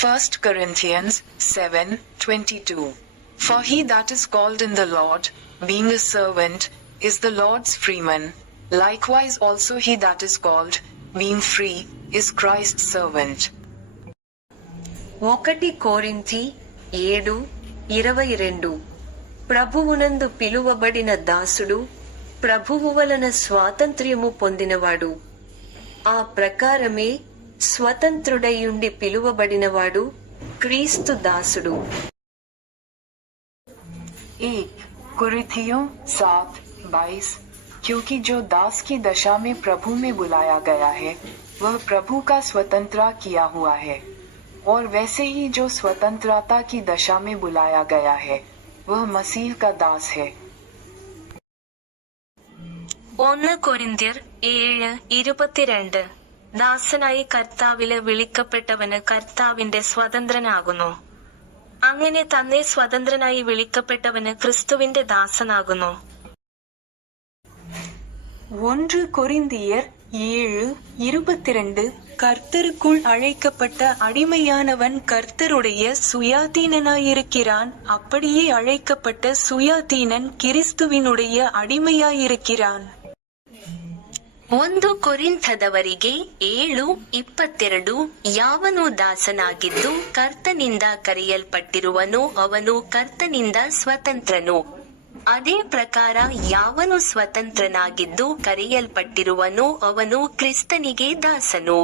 1 Corinthians 7:22. For he that is called in the Lord, being a servant, is the Lord's freeman. Likewise also he that is called, being free, is Christ's servant. 1 కొరింథీ 7:22. ప్రభువునందు పిలువబడిన దాసుడు ప్రభువు వలన స్వాతంత్ర్యము పొందినవాడు. ఆ ప్రకారమే స్వతంత్రుడైయుండి పిలువబడినవాడు క్రీస్తు దాసుడు. 1 कुरिन्थियों 7:22. क्योंकि जो दास की दशा में प्रभु में बुलाया गया है, वह प्रभु का स्वतंत्र किया हुआ है, और वैसे ही जो स्वतंत्रता की दशा में बुलाया गया है, वह मसीह का दास है. 1 കൊരിന്ത്യർ 7:22. ദാസനായി കർത്താവില് വിളിക്കപ്പെട്ടവന് കർത്താവിന്റെ സ്വതന്ത്രനാകുന്നു. അങ്ങനെ തന്നെ സ്വതന്ത്രനായി വിളിക്കപ്പെട്ടവന് ക്രിസ്തുവിന്റെ ദാസനാകുന്നു. 1 கொரிந்தியர் 7:22. கர்த்தருக்குள் அழைக்கப்பட்ட அடிமையானவன் கர்த்தருடைய சுயாதீனனாயிருக்கிறான். அப்படியே அழைக்கப்பட்ட சுயாதீனன் கிறிஸ்துவினுடைய அடிமையாயிருக்கிறான். 1 ಕೊರಿಂಥದವರಿಗೆ 7:22. ಯಾವನು ದಾಸನಾಗಿದ್ದು ಕರ್ತನಿಂದ ಕರೆಯಲ್ಪಟ್ಟಿರುವನೋ ಅವನು ಕರ್ತನಿಂದ ಸ್ವತಂತ್ರನು. ಅದೇ ಪ್ರಕಾರ ಯಾವನು ಸ್ವತಂತ್ರನಾಗಿದ್ದು ಕರೆಯಲ್ಪಟ್ಟಿರುವನೋ ಅವನು ಕ್ರಿಸ್ತನಿಗೆ ದಾಸನು.